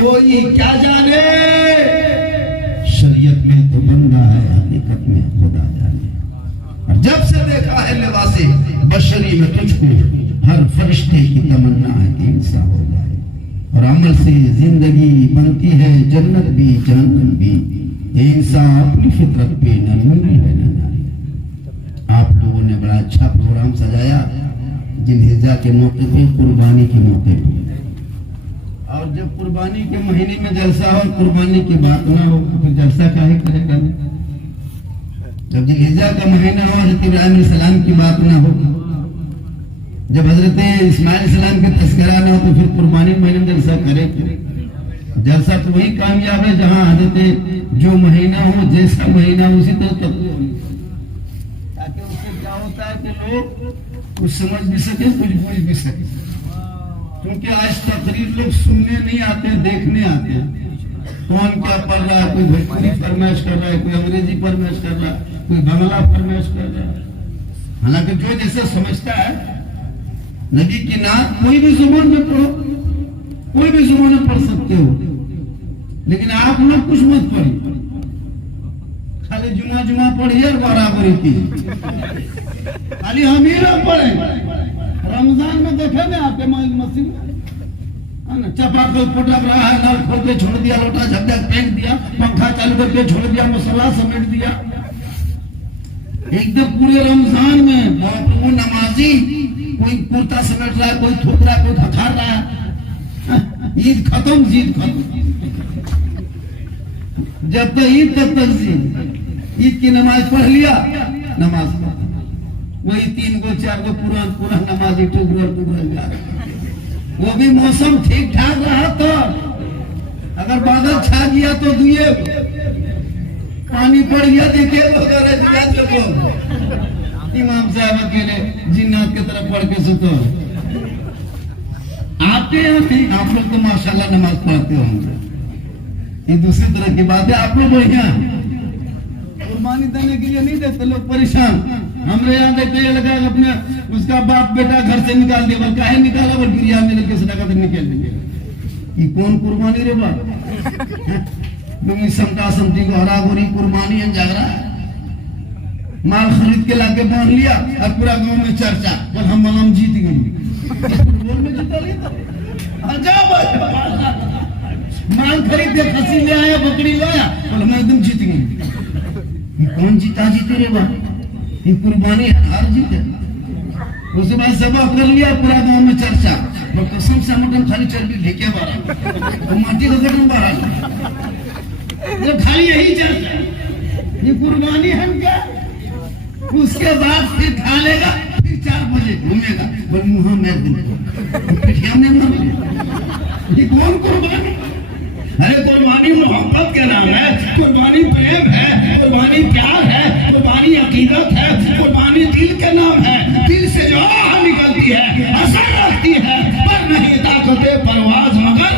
कोई क्या जाने, शरीयत में तो बंदा है, हकीकत में खुदा जाने। और जब से देखा है लिबासे बशरी में तुझको, हर फरिश्ते की तमन्ना है कि इंसान हो जाए। और अमल से जिंदगी बनती है जन्नत भी जहन्नम भी, ये इंसान अपनी फितरत पे न नूरी है न नारी। आप लोगों ने बड़ा अच्छा प्रोग्राम सजाया जिलहिज्जा के मौके पे, कुर्बानी के मौके पे। और जब कुर्बानी के महीने में जलसा हो और कुर्बानी की बात ना हो तो जलसा काहे करेगा। जब जिलहिज्जा का महीना हो, हज़रत इब्राहिम अलैहिस्सलाम की बात ना हो, जब हजरत इस्माइल अलैहिस्सलाम का तस्करा ना हो, तो फिर कुर्बानी महीने में जलसा करे। जलसा तो वही कामयाब है जहाँ हजरत जो महीना हो, जैसा महीना उसी तरह तकवा हो, ताकि उससे क्या होता है कि लोग कुछ समझ भी सके, कुछ बुझ भी सके। क्योंकि आज तकरीर लोग सुनने नहीं आते, देखने आते हैं। कौन क्या पढ़ रहा है, कोई भोजपुरी फरमाइश कर रहा है, कोई अंग्रेजी फरमाइश कर रहा है, कोई बांग्ला फरमाइश कर रहा है। हालांकि जो जैसे समझता है, नबी की नात कोई भी जुबान में पढ़ो, कोई भी जुबान में पढ़ सकते हो, लेकिन आप लोग कुछ मत पढ़िए, खाली जुमा जुमा पढ़िए और बराबरी की, खाली हम ही लोग पढ़े। रमजान में देखे ना आपके मस्जिद में चपाकल पटक रहा है, नल खोल के छोड़ दिया, लोटा झपझक फेंक दिया, पंखा चालू करके छोड़ दिया, मसाला समेट दिया, एकदम पूरे रमजान में। वो नमाजी कोई कुर्ता समेट रहा है, कोई थूक रहा है, कोई खखार रहा है। ईद खत्म, जीद खत्म, जब तक ईद तब तक जीद। ईद की नमाज पढ़ लिया, नमाज वही 3 गो 4 गो पुरान नमाजी टुकड़ जा रहा। वो भी मौसम ठीक ठाक रहा तो, अगर बादल छा गया तो दुए पानी पड़ गया, देखिए इमाम साहब अकेले जिन्नात की तरफ पढ़ के सुतो। आपके यहाँ नहीं, आप लोग तो माशाल्लाह नमाज पढ़ते होंगे, ये दूसरी तरह की बात है। आप लोग बढ़िया कुर्बानी देने के लिए नहीं देते, लोग परेशान। हमरे यहाँ देखते ये लगा अपने उसका बाप बेटा घर से निकाल दिया, बल्कि काहे निकाला, बोल गिरिया में लेके सदा का निकल देंगे। ये कौन कुर्बानी रे बाप, तुम समता समझी को हरा गोरी कुर्बानी है, जाग रहा है। माल खरीद के लाके बांध लिया और पूरा गांव में चर्चा, बोल हम जीत गए। फुटबॉल में जीता नहीं था, माल खरीद के खसी ले आया, बकरी लाया, बोल हम एकदम जीत गए। ये कौन जीता, जीते रे बाप, ये कुर्बानी हार जीते। उसके बाद सबा कर लिया, पूरा गांव में चर्चा, और कसम से मटन खाली चर्बी लेके बारा, तो माटी का गठन बारा, जब खाली यही चर्चा, ये कुर्बानी हम क्या। उसके बाद फिर खा लेगा, फिर 4 बजे घूमेगा, बोल मुँह में पिठिया में मर। ये कौन कुर्बानी? अरे कुर्बानी मोहब्बत के नाम है, कुर्बानी प्रेम है, कुर्बानी प्यार है, कुर्बानी अकीदत है, कुर्बानी दिल के नाम है। दिल से जो आह निकलती है, असर रखती है, पर नहीं ताकते परवाज मगर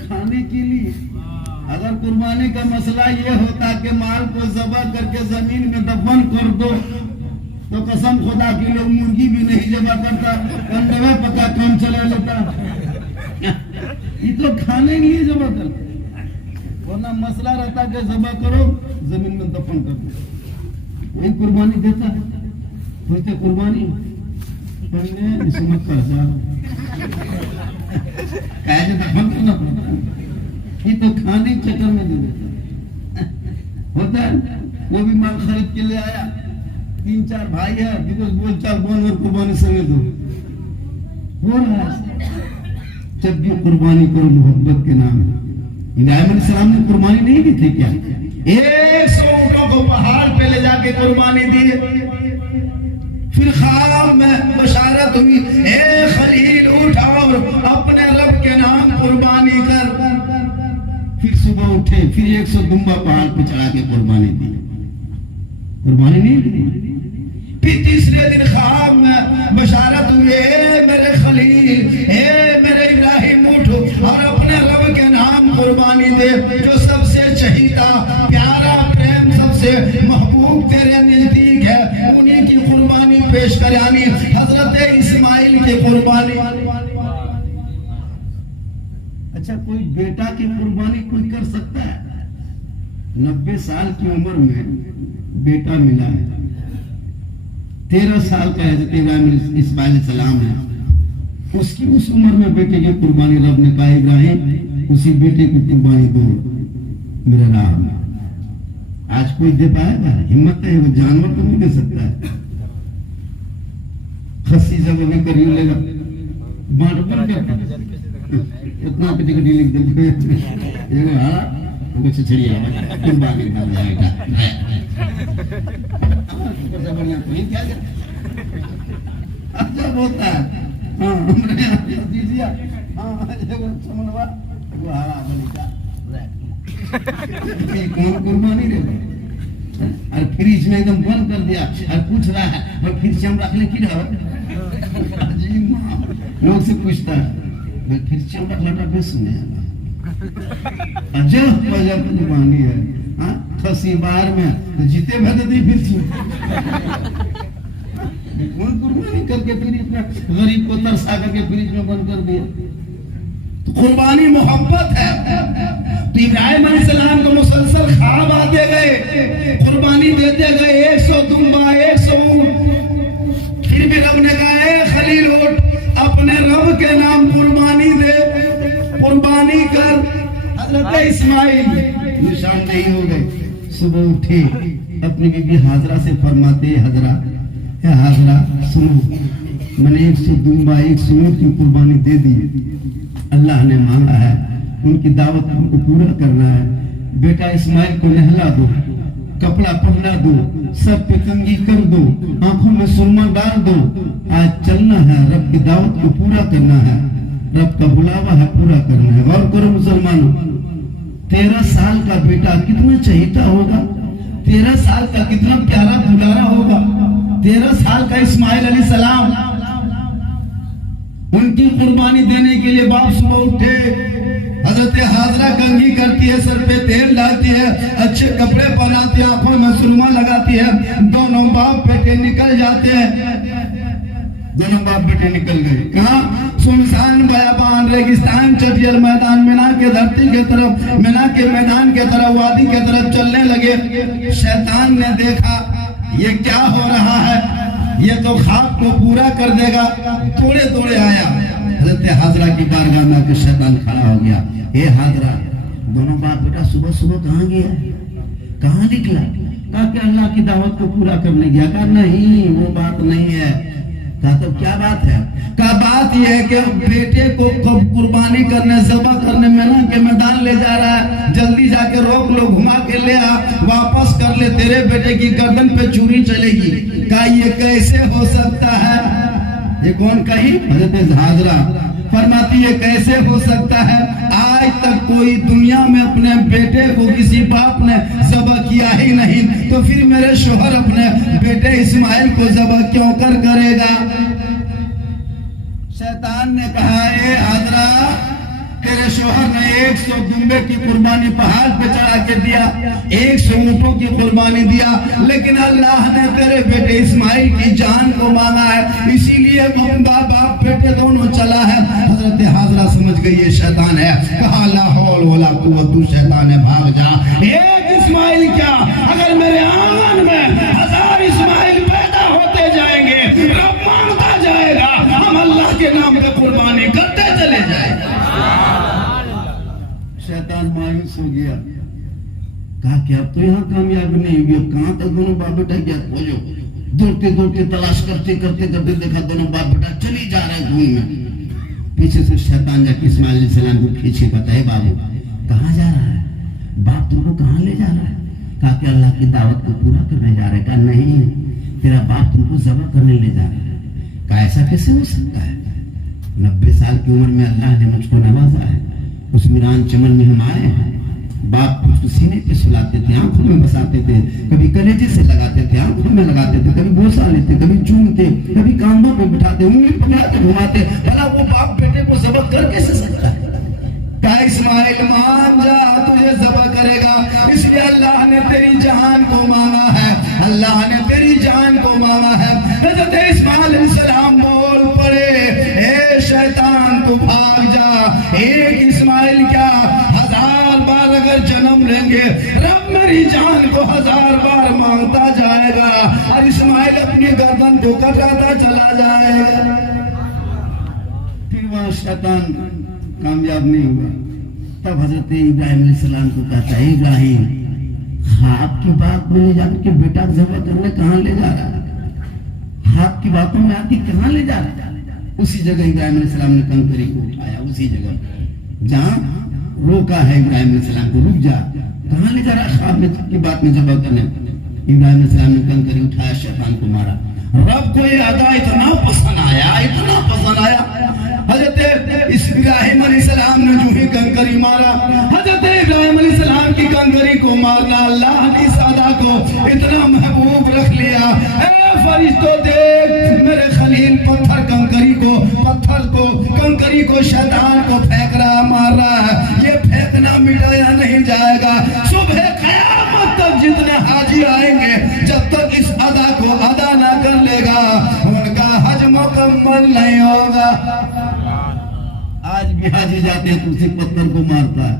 खाने के लिए। अगर कुर्बानी का मसला ये होता कि माल को ज़बह करके जमीन में दफन कर दो, तो कसम खुदा की लोग मुर्गी भी नहीं ज़बह करता, कंडवा पका काम चला लेता। ये तो खाने के लिए ज़बह करते, वरना मसला रहता कि ज़बह करो जमीन में दफन कर दो। वही कुर्बानी देता है, सोचते कुर्बानी पहले इसमत का कैसे दफन करना पड़ता, ये तो खाने के चक्कर में दे देता होता है। वो भी माल खरीद के ले आया, 3-4 भाई है, बोल चाल बोल और कुर्बानी समय दो, हो रहा है। जब भी कुर्बानी करो मोहब्बत के नाम है। इब्राहिम अलैहिस्सलाम ने कुर्बानी नहीं दी थी क्या? 100 ऊँटों को पहाड़ पे ले जाके कुर्बानी दी, फिर ख्वाब में बशारत हुई, ए खलील उठ और अपने रब के नाम कुर्बानी कर। फिर सुबह उठे, फिर 100 दुम्बा पहाड़ पे चढ़ा के कुर्बानी दी, कुर्बानी नहीं दी। फिर तीसरे दिन ख्वाब में बशारत हुई, ए मेरे खलील, ए मेरे इब्राहिम उठो और अपने रब के नाम कुर्बानी दे, जो सबसे चहीता प्यारा प्रेम सबसे महबूब तेरे नजदीक है, उन्हीं की कुर्बानी पेश कर, यानी हजरत इस्माइल की कुर्बानी। अच्छा कोई बेटा की कुर्बानी कोई कर सकता है? 90 साल की उम्र में बेटा मिला है, 13 साल का हज़रत इब्राहिम इस्माइल सलाम है, उसकी उस उम्र में बेटे की कुर्बानी रब ने कहा इब्राहिम उसी बेटे की कुर्बानी दो मेरे राह में। आज कोई दे पाएगा? हिम्मत है, वो जानवर तो नहीं दे सकता है। खस्सी जब अभी करीब लेगा बांट इतना कटी कटी लिख दे हाँ कुछ छड़िए कुर्बानी कर जाएगा। जब होता है हाँ हमने दीजिए हाँ समझवा वो हरा बलिका कौन कुर्बानी दे और फ्रिज में एकदम बंद कर दिया और पूछ रहा है और फिर से हम रख ले की लोग से पूछता है फिर से हम रख लेटा फिर सुने अजब अजब कुर्बानी है। हाँ खसी बार में तो जीते भगती फिर से कौन कुर्बानी करके फिर इतना गरीब को तरसा करके फ्रिज में बंद कर दिया। तो कुर्बानी मोहब्बत है। तो इब्राहिम अलैहिस्सलाम को मुसलसल ख्वाब आते गए, कुर्बानी देते गए 100 दुम्बा 100 ऊंट। फिर भी रब ने कहा खलील उठ अपने रब के नाम कुर्बानी दे, कुर्बानी कर। हजरत इस्माइल निशान नहीं हो गए। सुबह उठे अपनी बीबी हाजरा से फरमाते हाजरा सुनो मैंने 100 दुम्बा 100 ऊंट की कुर्बानी दे दी, अल्लाह ने मांगा है, उनकी दावत को पूरा करना है। बेटा इस्माइल को नहला दो, कपड़ा पहना दो, सब पे कंघी कर दो, आंखों में सुरमा डाल दो। आज चलना है, रब की दावत को पूरा करना है, रब का बुलावा है पूरा करना है। गौर करो मुसलमानों, 13 साल का बेटा कितना चहीता होगा, 13 साल का कितना प्यारा दुलारा होगा। 13 साल का इस्माइल अलैहिस्सलाम, उनकी कुर्बानी देने के लिए बाप सुबह उठे, हजरत हाजरा कंघी करती है, सर पे तेल डालती है, अच्छे कपड़े पहनाती है, आंखों में सुरमा लगाती है। दोनों बाप बेटे निकल जाते हैं। दोनों बाप बेटे निकल गए कहाँ? सुनसान बयाबान रेगिस्तान चटियल मैदान मीना के धरती के तरफ, मीना के मैदान के तरफ, वादी के तरफ चलने लगे। शैतान ने देखा ये क्या हो रहा है, ये तो ख्वाब को पूरा कर देगा। थोड़े थोड़े आया हजरत हाजरा की बारगाह में आकर शैतान खड़ा हो गया। हे हाजरा, दोनों बाप बेटा सुबह सुबह कहाँ गया, कहाँ निकला? कहा कि अल्लाह की दावत को पूरा करने गया। कहा नहीं वो बात नहीं है। कहा तो क्या बात है? कहा बात यह है कि बेटे को कुर्बानी करने ज़बह करने मीना के मैदान ले जा रहा है, जल्दी जाके रोक लो, घुमा के ले आ, वापस कर ले, तेरे बेटे की गर्दन पे छुरी चलेगी। कहा ये कैसे हो सकता है? ये कौन कही? हजरत हाजरा फरमाती है कैसे हो सकता है? आज तक कोई दुनिया में अपने बेटे को किसी बाप ने ज़बह किया ही नहीं, तो फिर मेरे शोहर अपने बेटे इस्माइल को ज़बह क्यों करेगा? शैतान ने कहा ए हाजरा, तेरे शोहर ने 100 दुम्बे की कुर्बानी पहाड़ पे चढ़ा के दिया, 100 ऊंटों की कुर्बानी दिया, लेकिन अल्लाह ने तेरे बेटे इस्माइल की जान को मांगा है, इसीलिए बाप बेटे दोनों चला है। हजरत हाजरा समझ गई ये शैतान है। कहा ला हौल वला कुव्वत, शैतान है भाग जा। एक इस्माइल क्या, अगर मेरे आंगन में 1000 इस्माइल पैदा होते जाएंगे, रब मांगता जाएगा, हम अल्लाह के नाम पे कुर्बानी करते चले जाएंगे। शैतान मायूस हो गया। कहा कि अब तो यहाँ कामयाब नहीं हुई, अब कहाँ तक दोनों बाप बेटा क्या खोजो। दौड़ते दौड़ते तलाश करते करते करते देखा दोनों बाप बेटा चली जा रहे हैं धूम में। पीछे से शैतान जाके इस्माइल अलैहिस्सलाम को खींचे, बताए बाबू कहाँ जा रहा है, बाप तुमको कहाँ ले जा रहा है? कहा कि अल्लाह की दावत को पूरा करने जा रहा है। कहा नहीं, तेरा बाप तुमको ज़बह करने ले जा रहा है। कहा ऐसा कैसे हो सकता है? 90 साल की उम्र में अल्लाह ने मुझको नवाजा है, उस मीरान चमन में हम आए हैं। बाप उसको सीने पे सुलाते थे, आंखों में बसाते थे, कभी कलेजे से लगाते थे, आंखों में लगाते थे, कभी बोसा लेते, कभी चूमते, कभी कांधों पे बिठाते, उंगली पकड़ाते घुमाते। भला वो बाप बेटे को ज़बह कर कैसे सकता है? कहा इस्माइल मान जा, तुझे ज़बह करेगा, इसलिए अल्लाह ने तेरी जान को मांगा है, अल्लाह ने तेरी जान को मांगा है। हज़रत इस्माइल अलैहिस्सलाम बोल पड़े, ए शैतान तू भाग लग जा, एक इस्माइल क्या 1000 बार अगर जन्म लेंगे, रब मेरी जान को 1000 बार मांगता जाएगा और इस्माइल अपनी गर्दन को कटाता चला जाएगा। फिर वहां शैतान कामयाब नहीं हुआ। तब हजरत इब्राहिम अलैहिस्सलाम को कहता है, इब्राहिम हाथ की बात में ले जाकर के बेटा ज़िबा करने कहाँ ले जा रहा है? हाथ की बातों में आके कहाँ ले जा रहा है? उसी जगह इब्राहिम अलैहिस्सलाम ने कंकरी को उठाया, उसी जगह जहाँ रोका है इब्राहिम अलैहिस्सलाम को, रुक जा, कहाँ ले जा रहा है? ख्वाब में की बात में ज़िबा करने। इब्राहिम अलैहिस्सलाम ने कंकरी उठाया, शैतान को मारा। रब को ये अदा इतना पसंद आया, इतना पसंद आया, हजरत इब्राहिम अलैहिस्सलाम ने जो ही कंकरी मारा, हजरत इब्राहिम अलैहिस्सलाम की कंकरी को मारना अल्लाह ने इस अदा को इतना महबूब रख लिया। ए फरिश्तों देख, मेरे खलील पत्थर कंकरी को शैतान को फेंक रहा, मार रहा है। ये फेंकना मिटाया नहीं जाएगा। सुबह क़यामत तक जितने हाजी आएंगे, जब तक इस अदा को अदा ना कर लेगा, उनका हज मुकम्मल नहीं होगा। आज भी हाजी जाते हैं तो उसी पत्थर को मारता है।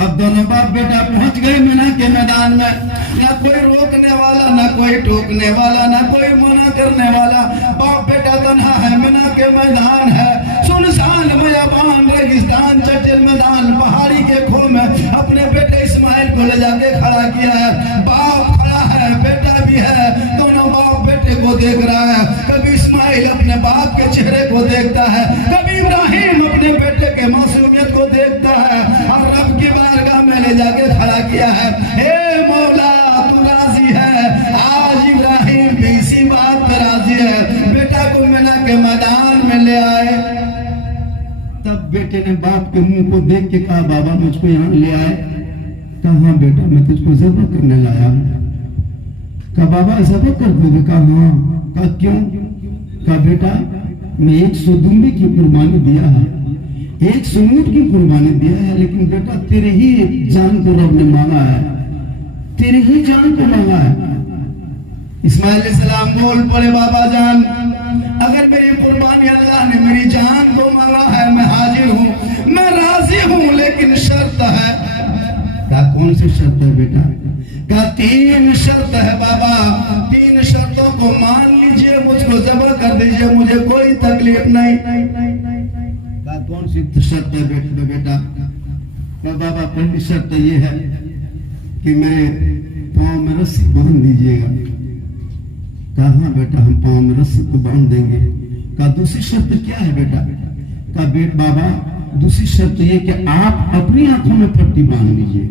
अब दोनों बाप बेटा पहुंच गए मिना के मैदान में, ना कोई रोकने वाला, ना कोई टोकने वाला, ना कोई मना करने वाला। बाप बेटा तन्हा है, मिना के मैदान है, सुनसान बयाबान रेगिस्तान, चटिल मैदान, पहाड़ी के खो में अपने बेटे इस्माइल को ले जाके खड़ा किया है। बाप खड़ा है, बेटा भी है, दोनों बाप बेटे को देख रहा है। कभी इस्माइल अपने बाप के चेहरे को देखता है, कभी इब्राहिम अपने बेटे के मासूमियत को देखता है, और रब की बारगाह में ले जाके खड़ा किया है। हे मौला, तू राजी है? आज इब्राहिम भी इसी बात पर राजी है। बेटा को मिना के मैदान में ले आए। तब बेटे ने बाप के मुंह को देख के कहा, बाबा मुझको यहाँ ले आए। कहा हाँ बेटा, मैं तुझको ज़िबा करने लाया हूँ। कहा बाबा ज़िबा कर दोगे? कहा हाँ। कहा क्यों? कहा बेटा मैं 100 दुम्बे की कुर्बानी दिया है, 100 ऊंट की कुर्बानी दिया है, लेकिन बेटा तेरे ही जान को रब ने मांगा है, तेरे ही जान को मांगा है। इस्माइल अलैहिस्सलाम बोल पड़े, बाबा जान अगर मेरी कुर्बानी अल्लाह ने मेरी जान को मांगा है, मैं हाजिर हूँ, मैं राजी हूँ, लेकिन शर्त है। कहा कौन सी शर्त है बेटा? कहा 3 शर्त है बाबा, 3 शर्तों को मान लीजिए, मुझको ज़िबा कर दीजिए, मुझे कोई तकलीफ नहीं। कहा कौन सी शर्त है बेटा? कहा बाबा पहली शर्त ये है कि मेरे पाँव में रस्सी बांध दीजिएगा। कहा हाँ बेटा हम पाँव में रस्सी को बांध देंगे। कहा दूसरी शर्त क्या है बेटा? कहा बाबा दूसरी शर्त ये कि आप अपनी आंखों में पट्टी बांध लीजिए।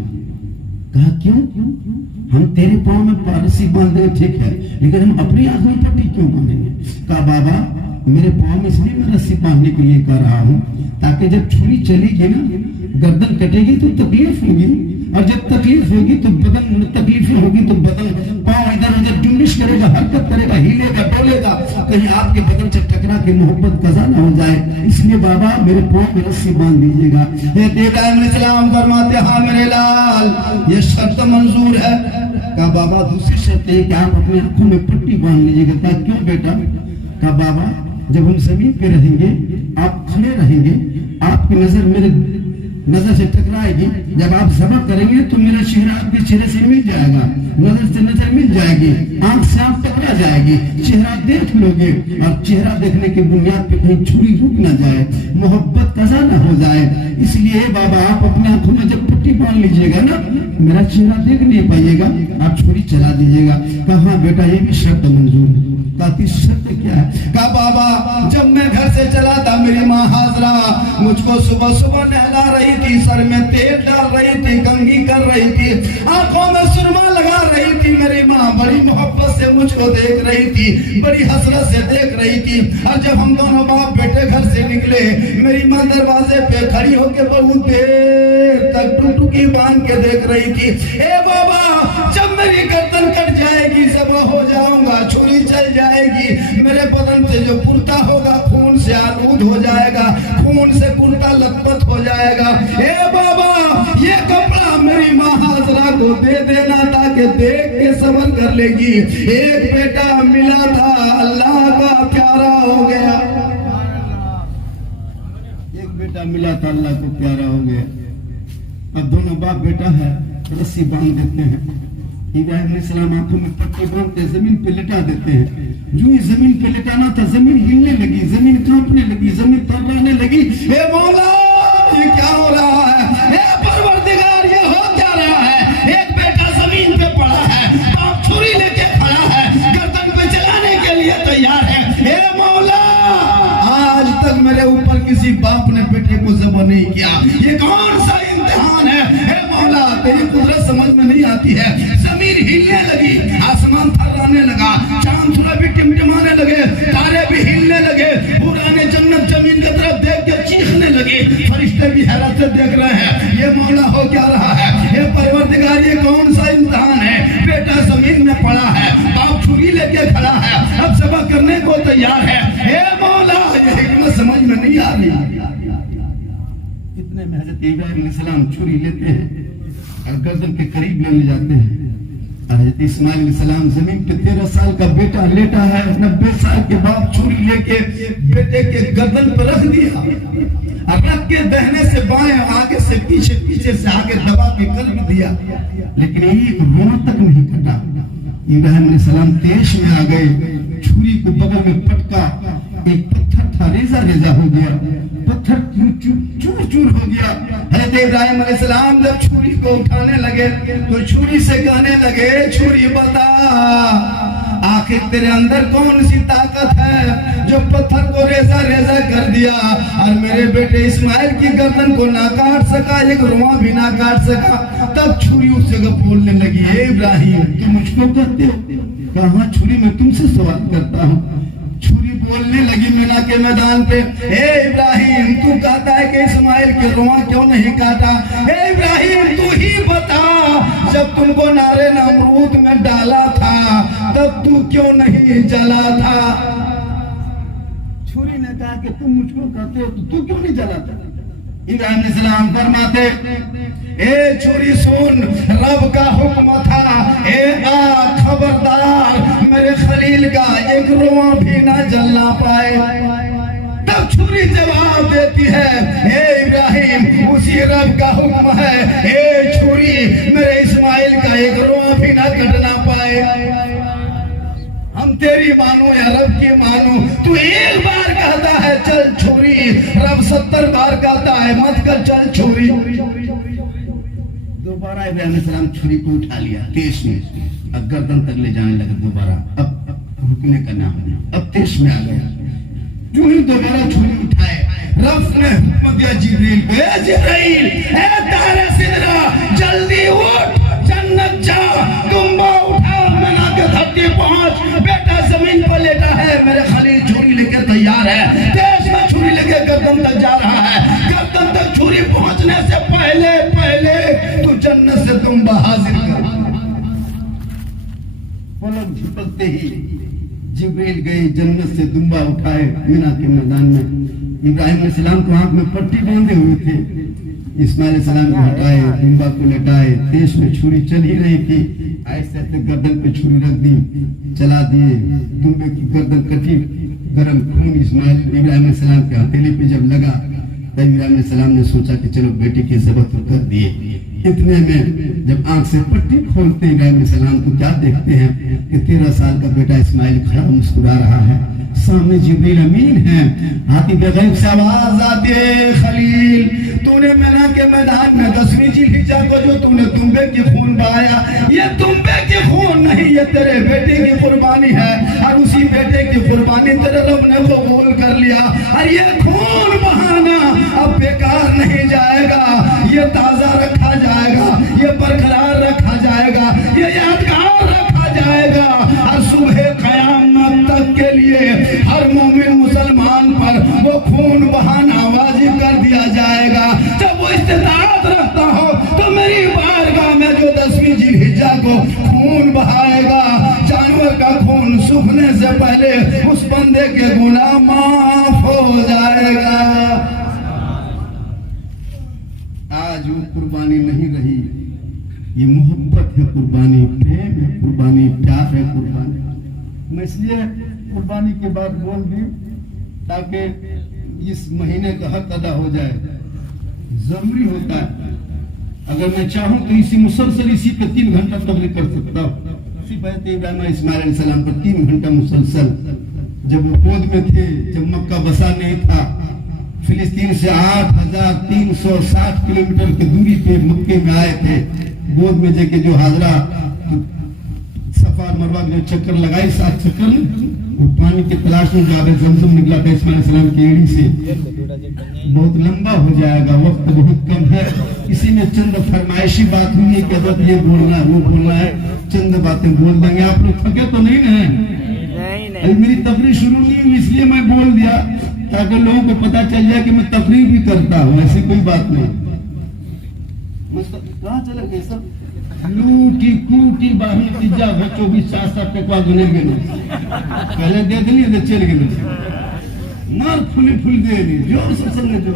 कहा क्यों? हम तेरे पाँव में रस्सी बांध देंगे ठीक है, लेकिन हम अपनी आंखों में पट्टी क्यों बांधेंगे? कहा बाबा मेरे पाँव में इसलिए मैं रस्सी बांधने के लिए कर रहा हूँ, ताकि जब छुरी चलेगी ना, गर्दन कटेगी तो तकलीफ होगी, और जब तकलीफ होगी तो बदन में तकलीफ होगी तो बदन पाँव इधर उधर जुम्बिश करेगा, हरकत करेगा, हिलेगा डोलेगा, कहीं आपके बदन से टकरा के मोहब्बत कज़ा ना हो जाए। इसलिए बाबा मेरे पाँव में रस्सी बांध दीजिएगा। इब्राहिम अलैहिस्सलाम फरमाते हाँ मेरे लाल ये शर्त मंजूर है। कहा बाबा दूसरी शर्त है कि आप अपनी आंखों में पट्टी बांध लीजिएगा। कहा क्यों बेटा? कहा बाबा जब हम जमीन पे रहेंगे, आप खड़े रहेंगे, आपकी नजर मेरे नजर से टकराएगी, जब आप ज़िबा करेंगे तो मेरा चेहरा आपके चेहरे से मिल जाएगा, नजर से नजर मिल जाएगी, आंख से आंख टकरा जाएगी, चेहरा देख लोगे, और चेहरा देखने की बुनियाद पे कहीं छुरी रुक ना जाए, मोहब्बत कज़ा ना हो जाए। इसलिए बाबा आप अपने आंखों में जब पट्टी बांध लीजिएगा ना, मेरा चेहरा देख नहीं पाइएगा, आप छुरी चला दीजिएगा। कहा बेटा ये भी शर्त मंजूर है। शर्त क्या है? कहा बाबा जब मैं घर से चला था मेरी माँ हाजरा मुझको सुबह सुबह नहला रही थी, सर में तेल डाल रही थी, कंघी कर रही थी, आंखों में सुरमा लगा रही थी। मेरी माँ बड़ी मोहब्बत से मुझको देख रही थी, बड़ी हसरत से देख रही थी। और जब हम दोनों बाप बेटे घर से निकले, मेरी माँ दरवाजे पे खड़ी होकर बहुत देर तक टुकटुकी बांध के देख रही थी। ए बाबा जब मेरी गर्दन कट जाएगी, ज़िबा हो जाऊंगा, छुरी चल जाएगी, मेरे बदन से जो कुर्ता होगा खून से आलूद हो जाएगा, खून से कुर्ता लथपथ हो जाएगा। ए बाबा ये कपड़ा मेरी माँ हाजरा को दे देना, ताकि देख के सबर कर लेगी। एक बेटा मिला था, अल्लाह का प्यारा हो गया। एक बेटा मिला था, अल्लाह को प्यारा हो गया। अब दोनों बाप बेटा है, रस्सी बांध देते हैं। इब्राहिम अलैहिस्सलाम आंखों में पट्टी बांधते जमीन पे लिटा देते हैं। जो ही जमीन पे लिटाना था, जमीन हिलने लगी, जमीन कांपने लगी, जमीन थर्राने लगी। हे मौला, ये क्या हो रहा है? हे परवरदिगार, ये हो क्या रहा है? एक बेटा जमीन पे पड़ा है, बाप छुरी लेके खड़ा है, गर्दन पे चलाने के लिए तैयार है। हे मौला, आज तक मेरे ऊपर किसी बाप ने बेटे को ज़बह नहीं किया। ये कौन सा इम्तिहान है? हे मौला, तेरी कुदरत समझ में नहीं आती है। जमीन हिलने लगी, आसमान थर्राने लगा, चांद सूरज भी टिमटिमाने लगे, तारे भी हिलने लगे, पुराने जन्नत जमीन की तरफ देख के चीखने लगे, फरिश्ते भी हैरत से देख रहे हैं। ये मौला हो क्या रहा है? ये परवरदिगार, ये कौन सा इम्तिहान है? बेटा जमीन में पड़ा है, बाप छुरी लेके खड़ा है, अब ज़बह करने को तैयार है। हे मौला, ये हिकमत समझ में नहीं आ रही। कितने में हज़रत इब्राहिम अलैहिस्सलाम छुरी लेते हैं और गर्दन के करीब ले जाते हैं। हज़रत इस्माइल अलैहिस्सलाम जमीन पे 13 साल का बेटा लेटा है, 90 साल के बाप छुरी लेके बेटे के गर्दन पर रख दिया और रख के दाहिने से बाएं, आगे से पीछे, पीछे से आगे दबा के कर दिया, लेकिन एक रोना तक नहीं कटा। इब्राहिम अलैहिस्सलाम तेश में आ गए, छुरी को बगल में पटका, एक पत्थर था, रेजा रेजा हो गया, पत्थर चूर चूर हो गया। हज़रत इब्राहिम अलैहिस्सलाम जब छुरी को उठाने लगे तो छुरी से कहने लगे, छुरी बता, आखिर तेरे अंदर कौन सी ताकत है जो पत्थर को रेजा रेजा कर दिया और मेरे बेटे इस्माइल की गर्दन को ना काट सका, एक रुआ भी ना काट सका। तब छुरी उससे बोलने लगी, हे इब्राहिम, तुम मुझको कहते हो? कहा, छुरी मैं तुमसे सवाल करता हूँ। छुरी बोलने लगी मीना के मैदान पे, हे इब्राहिम, तू कहता है कि इस्माइल के रुआ क्यों नहीं काटा? हे इब्राहिम, तू ही बता, जब तुमको नारे नमरूद में डाला था तब तू क्यों नहीं जला था? छुरी ने कहा कि तुम मुझको कहते हो तो तू क्यों नहीं जला था? इब्राहिम अलैहिस्सलाम फरमाते, ए छुरी सुन, रब का हुक्म था, ए आ खबरदार, मेरे खलील का एक रुआ भी ना जलना पाए। तब छुरी जवाब देती है, हे इब्राहिम, उसी रब का हुक्म है, हे छुरी, मेरे इस्माइल का एक रुआ भी ना कटना पाए। हम तेरी मानो या रब की मानो? तू एक बार कहता है चल छुरी, रब 70 बार कहता है मत कर, चल छुरी। दोबारा इब्राहिम अलैहिस्सलाम छुरी को उठा लिया, तेज में अब गर्दन तक ले जाने लगे। दोबारा अब रुकने का नाम नहीं, अब तेज में आ गया। जो ही दोबारा छुरी उठाए, रब ने हुक्म दिया जिब्रील को, ए जिब्रील, ए तारे सिदरा, जल्दी उठ, जन्नत जा, दुम्बा उठा, मीना के धरती पहुंच, बेटा जमीन पर लेटा है, मेरे खलील छुरी लेके तैयार है, तेज में छुरी लेके गर्दन तक जा रहा है। गर्दन तक छुरी पहुंचने से पहले पहले तू जन्नत से दुम्बा हाजिर कर। पलक झपकते ही जिब्रील गए, जन्नत से दुम्बा उठाए, मीना के मैदान में। इब्राहिम अलैहिस्सलाम को आंख में पट्टी बांधे हुए थे, इस्माइल अलैहिस्सलाम को हटाए, दुम्बा को लेटाए, तेज में छुरी चल ही रही थी, ऐसे ऐसे गर्दन पे छुरी रख दी, चला दिए, दुम्बे की गर्दन कटी, गरम खून इस्माइल इब्राहिम अलैहिस्सलाम के हथेली पे जब लगा तब इब्राहिम अलैहिस्सलाम ने सोचा कि चलो बेटी की ज़बह तो कर दिए। इतने में जब आंख से पट्टी खोलते इब्राहिम अलैहिस्सलाम को क्या देखते हैं कि 13 साल का बेटा इस्माइल खड़ा मुस्कुरा रहा है, सामने जिब्रील अमीन है, हाथी बेगैब से आवाज आती है, खलील, तूने मीना के मैदान में 10वीं जिलहिज्जा को जो तूने दुम्बे की खून बहाया, ये दुम्बे की खून नहीं, ये तेरे बेटे की कुर्बानी है और उसी बेटे की कुर्बानी तेरे रब ने कबूल कर लिया और ये खून बहाना अब बेकार नहीं जाएगा, ये ताजा रखा जाएगा, ये बरकरार रखा जाएगा, ये यादगार रखा जाएगा और सुबह क़यामत तक के लिए हर मोमिन मुसलमान पर वो खून बहाना वाजिब कर दिया जाएगा। जब वो इस्तिताअत रखता हो तो मेरी बारगाह में जो 10वीं जिलहिज्जा को खून बहाएगा, जानवर का खून सूखने से पहले उस बंदे के गुनाह माफ हो जाएगा। आज वो कुर्बानी नहीं रही, ये मोहब्बत है कुर्बानी, प्रेम है कुर्बानी, प्यार है कुर्बानी। मैं इसलिए कुर्बानी के बाद बोल दी ताकि इस महीने का हक अदा हो जाए, जरूरी होता है। अगर मैं चाहूं तो इसी मुसलसल इसी पे 3 घंटा तबलीग कर सकता हूँ। इब्राहिम इस्माइल अलैहिस्सलाम पर 3 घंटा मुसलसल, जब वो गोद में थे, जब मक्का बसा नहीं था, फिलिस्तीन से 8,360 किलोमीटर की दूरी पे मक्के में आए थे, गोद में जाके जो हाजरा सफा मरवा जो चक्कर लगाए, 7 चक्कर, वो पानी की तलाश में जाकर जमजम निकला था इस्माइल अलैहिस्सलाम की एड़ी से। बहुत लंबा हो जाएगा, वक्त बहुत कम है, इसी में चंद फरमाइशी बात हुई है कि अगर ये बोलना है वो बोलना है, चंद बातें बोल देंगे। आप लोग थके तो नहीं ना? अभी मेरी तकरीर शुरू नहीं हुई इसलिए मैं बोल दिया, ताकि लोगों को पता चल जाए कि मैं तकरीर भी करता हूँ, ऐसी कोई बात नहीं। कहाँ चले गए सब? लूटी कूटी बाही तीजा बच्चों भी 7-7 टकवा गुने गए, पहले दे दिली तो चल गए, मार फुली फुल दे दी, जोर से संग जो